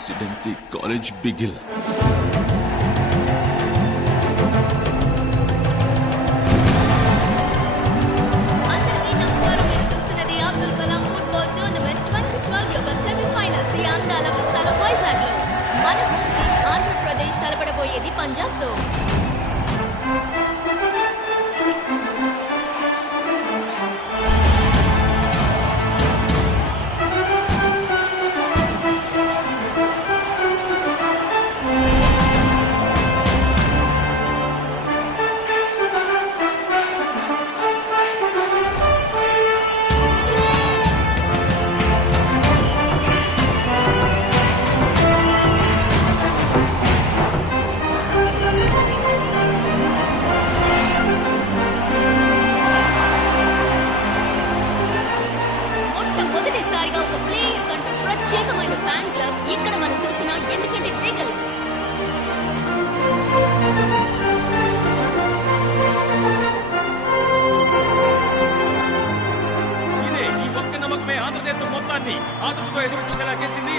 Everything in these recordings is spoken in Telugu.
Presidency college Bigil. అందరికీ నమస్కారం. మీరు చూస్తున్నది అబ్దుల్ కలాం ఫుట్బాల్ టోర్నమెంట్ 2012 యొక్క సెమీఫైనల్స్ ఈ అందాల వసాల వైజాగ్ లో. మన హోమ్ టీం ఆంధ్రప్రదేశ్ తలపడబోయేది పంజాబ్ తో. మొట్టమొదటిసారిగా ఒక ప్లేయర్ కంటూ ప్రత్యేకమైన ఫ్యాన్ క్లబ్ ఇక్కడ మనం చూస్తున్నాం. ఎందుకంటే బిగిల్ ఇదే ఈ ఒక్క నమ్మకమే ఆంధ్రదేశం మొత్తాన్ని ఆతృతతో ఎదురు చూసేలా చేసింది.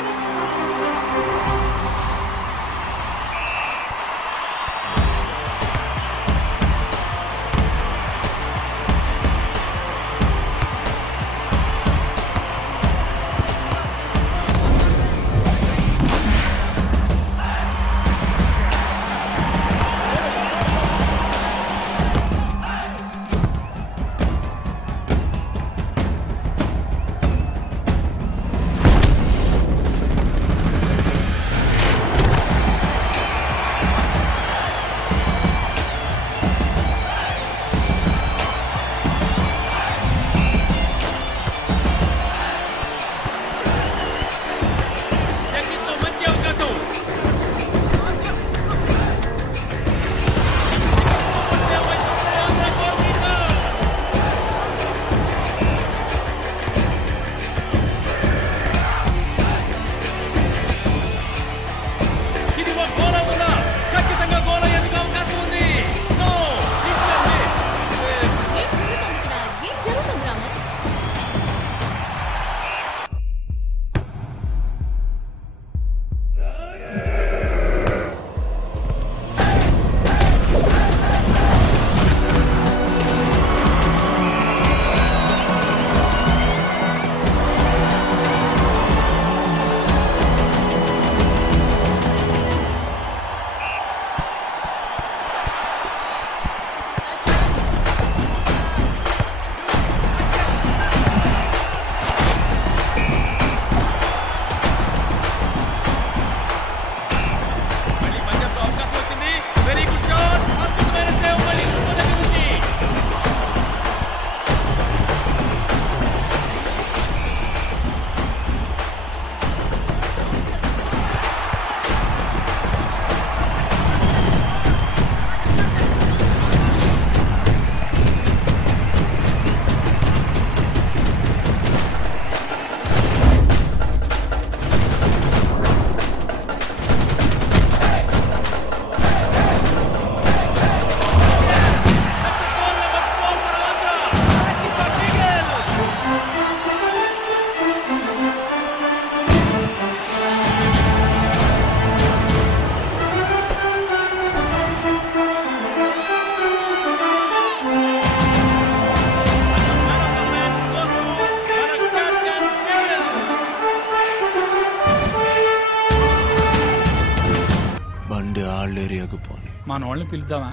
ఏరియాకు పోని. మన వాళ్ళని పిలుద్దామా?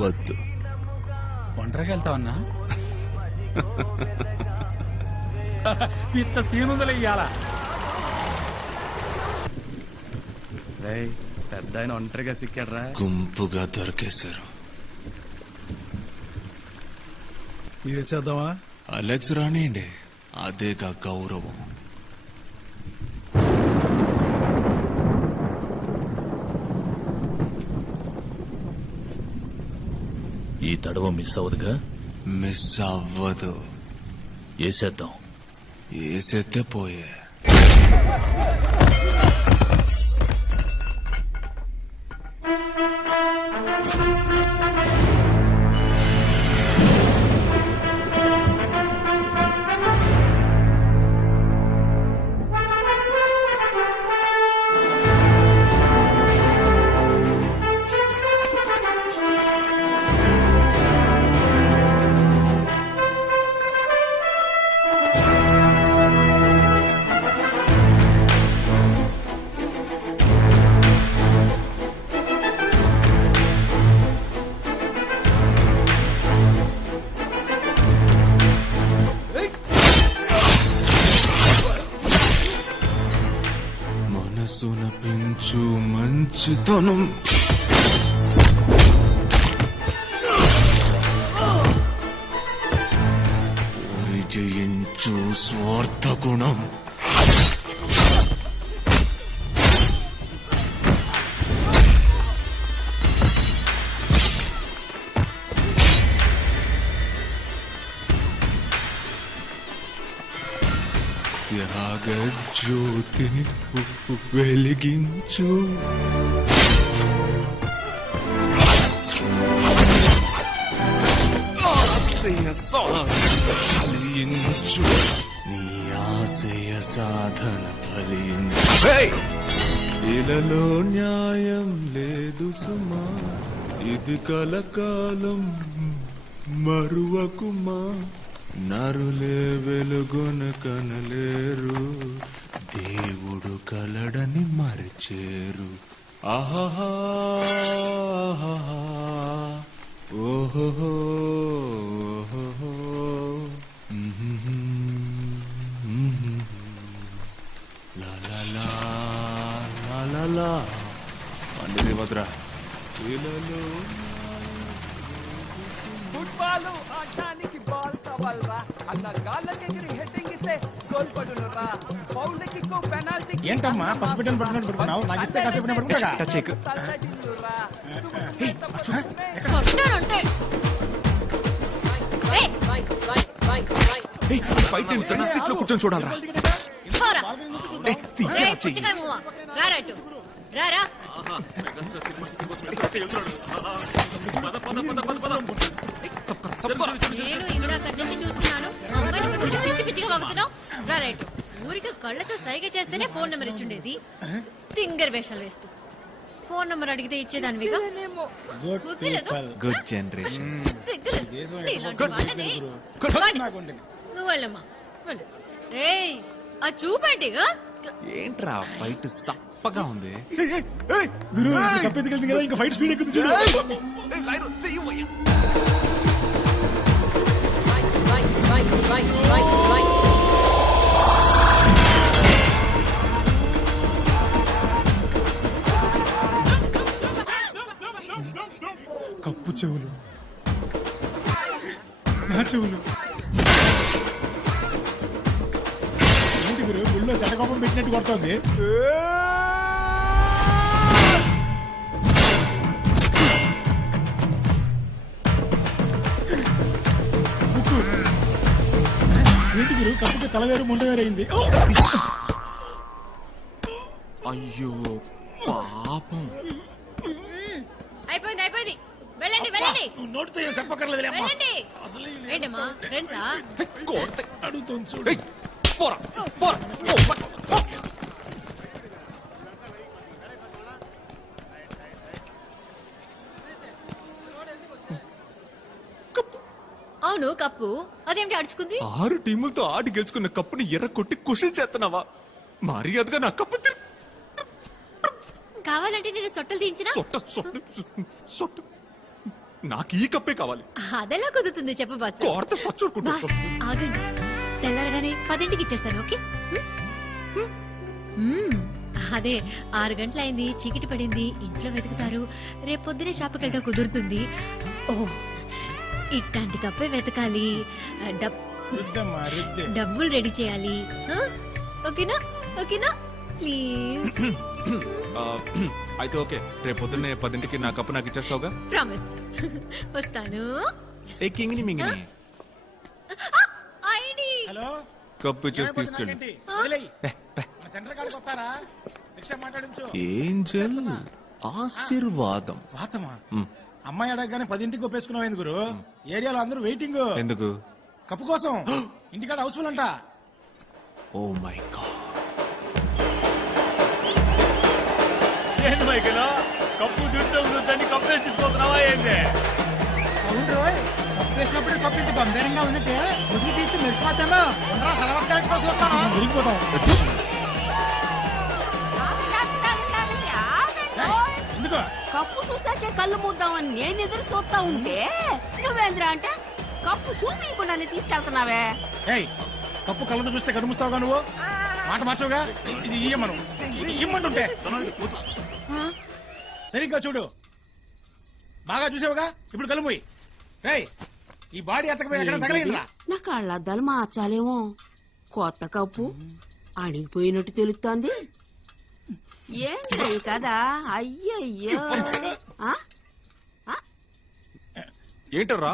వద్దు. ఒంటరికి వెళ్తావన్నా? పిచ్చ సీనుదలు ఇయ్యాలా? పెద్ద ఆయన ఒంటరిగా సిక్కాడ్రా. గుంపుగా దొరికేశారు. చేద్దామా? అలెక్స్ రానియండి, అదేగా గౌరవం. ఈ తడవ మిస్ అవ్వదుగా? మిస్ అవ్వదు. వేసేద్దాం. వేసేస్తే పోయే. చూపించు మంచితనం. జయించు స్వార్థ గుణం. త్యాగ జ్యోతిని వెలిగించు. ఫలించు నీ ఆశయ సాధన ఫలించు. ఇలలో న్యాయం లేదు సుమా, ఇది కలకాలం మరువకుమా. నరులే వెలుగున కనలేరు, దేవుడు కలడని మరిచేరు. ఆహా ఓహో పండిరి భద్రా. ఫుట్బాల్ ఆడడానికి బాల్ కావాలరా, అన్న గాల్లకి ఎగిరి హెడ్డింగ్ ఇస్తే గోల్ పడునురా. ఫౌల్ కిక్ పెనాల్టీ ఏంటమ్మా పసిబిడ్డను పట్టుకుని పట్టుకున్నావు? నాకు ఇస్తే కాసేపు నేను పట్టుకుంటా. తల్లడిల్లురా. కొట్టారంటే కూర్చొని చూడాలరా. పోరా. ఏయ్, పుచ్చకాయ మువ్వ. రారా ఇటు. రారా. నేను ఇందాక నుంచి చూస్తున్నాను. అమ్మాయిని పట్టుకుని పిచ్చి పిచ్చిగా వాగుతున్నావు. రారా ఇటు. ఊరికి కళ్ళతో సైగ చేస్తేనే ఫోన్ నెంబర్ ఇచ్చుండేది. తింగర్ వేషాలు వేస్తూ ఫోన్ నెంబర్ అడిగితే ఇచ్చేదానివిగా. Good generation. సిగ్గులేదు. నీలాంటి వాళ్ళని. నువ్వు వెళ్ళమ్మా. వెళ్ళు. ఏయ్, ఆ చూపేంటిగా. ఏంట్రా ఫైట్ సప్పగా ఉంది. గురువు తప్పెత్తుకెళ్తుంది కదా, ఇంకా ఫైట్ స్పీడ్ ఎక్కుతుంది చూడు. కప్పు చెవులు, నా చెవులు. ఏంటి గురు గుళ్ళో శటకోపం పెట్టినట్టు కొడుతోంది. ఏంటి గురు కప్పుకి తల వేరు ముండ వేరైంది. అయ్యో పాపం. అయిపోయింది అయిపోయింది. వెళ్ళండి వెళ్ళండి. నోటితో ఏం చెప్పక్కర్లేదు. వెళ్ళండి. ఏంటమ్మా ఫ్రెండ్సా? అడుగుతుంది చూడు. అవును కప్పు. అదేమిటి అడుచుకుంది? 6 టీములతో ఆడి గెలుచుకున్న కప్పుని ఎర్ర కొట్టి కుషి చేస్తున్నావా? మర్యాదగా నా కప్పు కావాలంటే నేను సొట్టలు తీయించినా? సొట్ట నాకు ఈ కప్పే కావాలి. అదెలా కుదురుతుంది చెప్పు బాస్. బాస్ ఆగండి. తెల్లారగానే 10ంటికి ఇచ్చేస్తాను. ఓకే. అదే 6 గంటలైంది, చీకటి పడింది, ఇంట్లో వెతుకుతారు. రేపు పొద్దునే షాప్కి వెళ్ళడం కుదురుతుంది. ఓ ఇట్లాంటి కప్పే వెతకాలి. డబ్బులు రెడీ చేయాలి. ఓకేనా? ఓకేనా ప్లీజ్. అయితే ఓకే, రేపు పొద్దున్నే 10ంటికి నా కప్పు నాకు ఇచ్చేస్తావుగా? ప్రామిస్. వస్తాను. ఏ కింగిని మింగిని ఐడి హలో, కప్పు ఇచ్చేసి తీసుకెళ్ళి. సెంటర్ కాడికి వస్తారా? రిక్షా మాట్లాడించు. ఏంజల్ ఆశీర్వాదం. వాతమా అమ్మాయి అడగగానే 10ంటికి ఒప్పేసుకున్నావు గురు. ఏరియాలో అందరూ వెయిటింగ్. ఎందుకు? కప్పు కోసం. ఇంటికాడ హౌస్ఫుల్ అంట. Oh my God. ఏంది మైకిలో కప్పు దుడ్డు కప్పే తీసుకోతున్నావా ఏంటి? అవును రోయ్, కప్పు వేసినప్పుడు కప్పు ఇంటి గంభీరంగా ఉందంటే ముసుగు తీసుకుని మెరిసిపోతాను. విరిగిపోతాం. ఎందుకు? కప్పు చూసాకే కళ్ళు మూద్దామని నేను ఎదురు చూస్తా ఉంటే నువ్వేంద్రా అంటే కప్పు చూపించకుండానే తీసుకెళ్తున్నావే. ఏయ్, కప్పు కళ్ళతో చూస్తే కనుముస్తావుగా నువ్వు? మాట మార్చవుగా ఇది ఇయ్యమను ఇమ్మంటుంటే సరిగ్గా చూడు బాగా చూసావుగా ఇప్పుడు కలుమోయి రేయ్ ఈ బాడీ ఎత్తకపోయి ఎక్కడ తగలేదురా నా కళ్ళద్దాలు మార్చాలేమో కొత్త కప్పు అడిగిపోయినట్టు తెలుస్తోంది ఏంటి కదా అయ్యయ్యో ఏంటర్రా